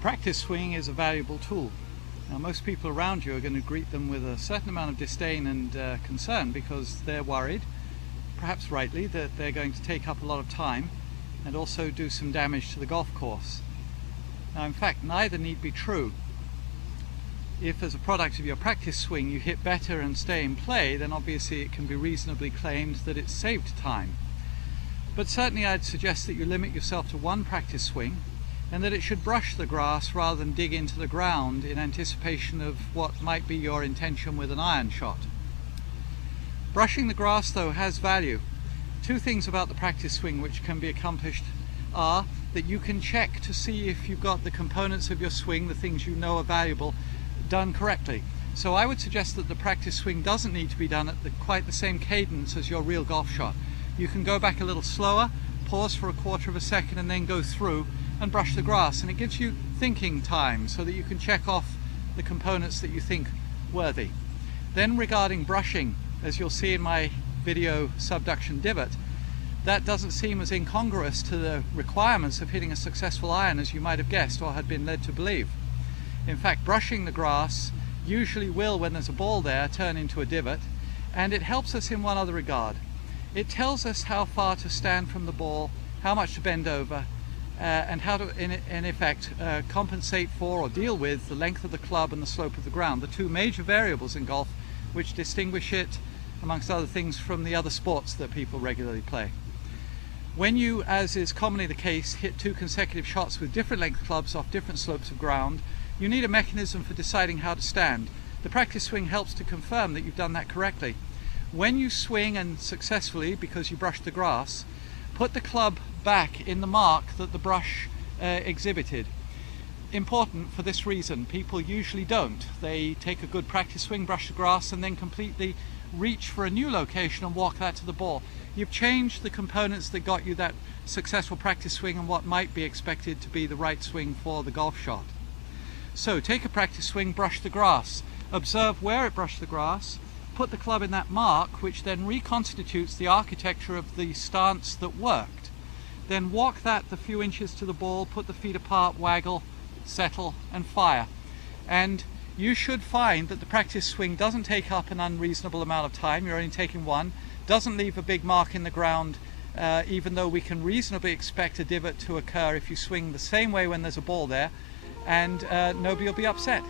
Practice swing is a valuable tool. Now, most people around you are going to greet them with a certain amount of disdain and concern because they're worried, perhaps rightly, that they're going to take up a lot of time and also do some damage to the golf course. Now, in fact, neither need be true. If as a product of your practice swing you hit better and stay in play, then obviously it can be reasonably claimed that it's saved time. But certainly I'd suggest that you limit yourself to one practice swing, and that it should brush the grass rather than dig into the ground in anticipation of what might be your intention with an iron shot. Brushing the grass, though, has value. Two things about the practice swing which can be accomplished are that you can check to see if you've got the components of your swing, the things you know are valuable, done correctly. So I would suggest that the practice swing doesn't need to be done at quite the same cadence as your real golf shot. You can go back a little slower, pause for a quarter of a second, and then go through and brush the grass, and it gives you thinking time so that you can check off the components that you think worthy. Then regarding brushing, as you'll see in my video Subduction Divot, that doesn't seem as incongruous to the requirements of hitting a successful iron as you might have guessed or had been led to believe. In fact, brushing the grass usually will, when there's a ball there, turn into a divot, and it helps us in one other regard. It tells us how far to stand from the ball, how much to bend over, and how to, in effect, compensate for or deal with the length of the club and the slope of the ground, the two major variables in golf which distinguish it, amongst other things, from the other sports that people regularly play. When you, as is commonly the case, hit two consecutive shots with different length clubs off different slopes of ground, you need a mechanism for deciding how to stand. The practice swing helps to confirm that you've done that correctly. When you swing, and successfully because you brushed the grass, put the club back in the mark that the brush exhibited. Important for this reason: people usually don't. They take a good practice swing, brush the grass, and then completely reach for a new location and walk that to the ball. You've changed the components that got you that successful practice swing and what might be expected to be the right swing for the golf shot. So take a practice swing, brush the grass, observe where it brushed the grass, put the club in that mark, which then reconstitutes the architecture of the stance that worked. Then walk that the few inches to the ball, put the feet apart, waggle, settle, and fire. And you should find that the practice swing doesn't take up an unreasonable amount of time. You're only taking one, doesn't leave a big mark in the ground, even though we can reasonably expect a divot to occur if you swing the same way when there's a ball there, and nobody will be upset.